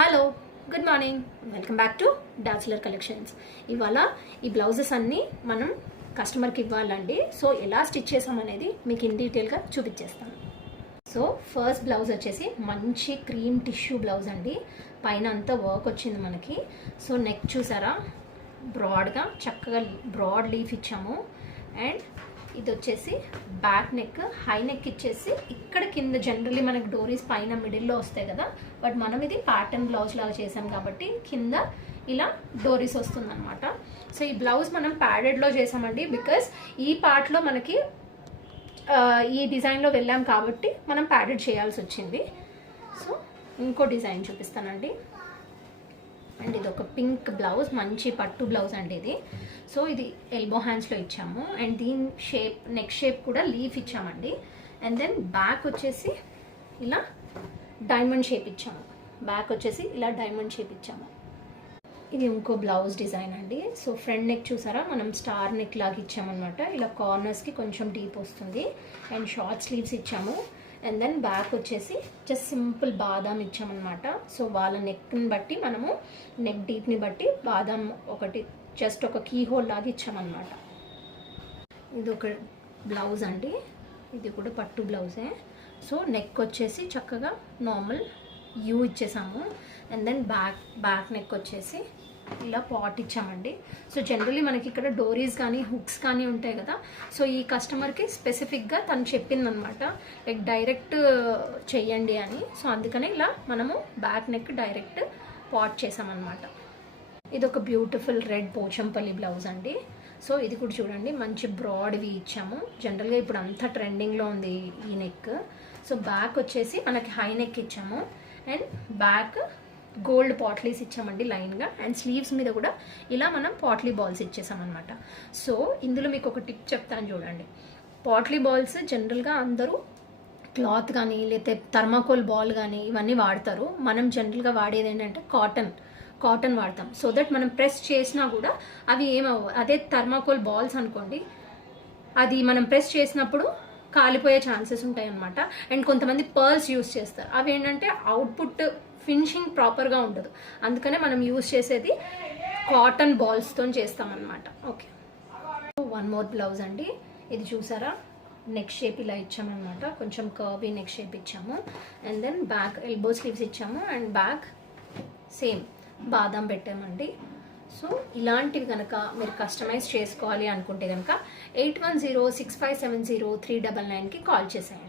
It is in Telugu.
Hello, good morning, welcome back to డాన్స్లర్ కలెక్షన్స్. ఇవాళ ఈ బ్లౌజెస్ అన్నీ మనం కస్టమర్కి ఇవ్వాలండి. సో ఎలా స్టిచ్ చేసామనేది మీకు ఇన్ డీటెయిల్గా చూపించేస్తాను. సో ఫస్ట్ బ్లౌజ్ వచ్చేసి మంచి క్రీమ్ టిష్యూ బ్లౌజ్ అండి. పైన అంతా వర్క్ వచ్చింది మనకి. సో నెక్ చూసారా, బ్రాడ్గా చక్కగా బ్రాడ్ లీఫ్ ఇచ్చాము. అండ్ ఇది వచ్చేసి బ్యాక్ నెక్, హై నెక్ ఇచ్చేసి ఇక్కడ కింద జనరల్లీ మనకి డోరీస్ పైన మిడిల్లో వస్తాయి కదా, బట్ మనం ఇది ప్యాటర్న్ బ్లౌజ్ లాగా చేసాం కాబట్టి కింద ఇలా డోరీస్ వస్తుంది అనమాట. సో ఈ బ్లౌజ్ మనం ప్యాడెడ్లో చేసామండి, బికాస్ ఈ పార్ట్లో మనకి ఈ డిజైన్లో వెళ్ళాం కాబట్టి మనం ప్యాడెడ్ చేయాల్సి వచ్చింది. సో ఇంకో డిజైన్ చూపిస్తానండి. అండ్ ఇది ఒక పింక్ బ్లౌజ్, మంచి పట్టు బ్లౌజ్ అండి ఇది. సో ఇది ఎల్బో హ్యాండ్స్లో ఇచ్చాము. అండ్ దీని షేప్, నెక్ షేప్ కూడా లీఫ్ ఇచ్చామండి. అండ్ దెన్ బ్యాక్ వచ్చేసి ఇలా డైమండ్ షేప్ ఇచ్చాము. బ్యాక్ వచ్చేసి ఇలా డైమండ్ షేప్ ఇచ్చాము. ఇది ఇంకో బ్లౌజ్ డిజైన్ అండి. సో ఫ్రంట్ నెక్ చూసారా, మనం స్టార్ నెక్ లాగా ఇచ్చామన్నమాట. ఇలా కార్నర్స్కి కొంచెం డీప్ వస్తుంది. అండ్ షార్ట్ స్లీవ్స్ ఇచ్చాము. అండ్ దెన్ బ్యాక్ వచ్చేసి జస్ట్ సింపుల్ బాదాం ఇచ్చామన్నమాట. సో వాళ్ళ నెక్ని బట్టి మనము నెక్ డీప్ని బట్టి బాదాం ఒకటి జస్ట్ ఒక కీ హోల్ లాగా ఇచ్చామన్నమాట. ఇది ఒక బ్లౌజ్ అండి, ఇది కూడా పట్టు బ్లౌజే. సో నెక్ వచ్చేసి చక్కగా నార్మల్ యూ ఇచ్చేసాము. అండ్ దెన్ బ్యాక్ నెక్ వచ్చేసి ఇలా పాట్ ఇచ్చామండి. సో జనరల్లీ మనకి ఇక్కడ డోరీస్ కానీ హుక్స్ కానీ ఉంటాయి కదా. సో ఈ కస్టమర్కి స్పెసిఫిక్గా తను చెప్పిందనమాట, లైక్ డైరెక్ట్ చెయ్యండి అని. సో అందుకనే ఇలా మనము బ్యాక్ నెక్ డైరెక్ట్ పాట్ చేసామన్నమాట. ఇది ఒక బ్యూటిఫుల్ రెడ్ పోచంపల్లి బ్లౌజ్ అండి. సో ఇది కూడా చూడండి, మంచి బ్రాడ్వి ఇచ్చాము. జనరల్గా ఇప్పుడు అంతా ట్రెండింగ్లో ఉంది ఈ నెక్. సో బ్యాక్ వచ్చేసి మనకి హై నెక్ ఇచ్చాము. అండ్ బ్యాక్ గోల్డ్ పాట్లీస్ ఇచ్చామండి లైన్గా. అండ్ స్లీవ్స్ మీద కూడా ఇలా మనం పాట్లీ బాల్స్ ఇచ్చేసామన్నమాట. సో ఇందులో మీకు ఒక టిప్ చెప్తాను చూడండి. పాట్లీ బాల్స్ జనరల్గా అందరూ క్లాత్ కానీ లేకపోతే థర్మాకోల్ బాల్ కానీ ఇవన్నీ వాడతారు. మనం జనరల్గా వాడేది ఏంటంటే కాటన్ వాడతాం. సో దట్ మనం ప్రెస్ చేసినా కూడా అవి ఏమవు. అదే థర్మాకోల్ బాల్స్ అనుకోండి, అది మనం ప్రెస్ చేసినప్పుడు కాలిపోయే ఛాన్సెస్ ఉంటాయి అన్నమాట. అండ్ కొంతమంది పర్ల్స్ యూస్ చేస్తారు, అవి ఏంటంటే అవుట్పుట్ ఫినిషింగ్ ప్రాపర్గా ఉండదు. అందుకనే మనం యూజ్ చేసేది కాటన్ బాల్స్తో చేస్తామన్నమాట. ఓకే, వన్ మోర్ బ్లౌజ్ అండి. ఇది చూసారా, నెక్ షేప్ ఇలా ఇచ్చామన్నమాట. కొంచెం కర్వీ నెక్ షేప్ ఇచ్చాము. And then back elbow sleeves ఇచ్చాము. అండ్ బ్యాక్ సేమ్ బాదం పెట్టామండి. సో ఇలాంటివి కనుక మీరు కస్టమైజ్ చేసుకోవాలి అనుకుంటే కనుక 8106570399కి కాల్ చేసేయండి.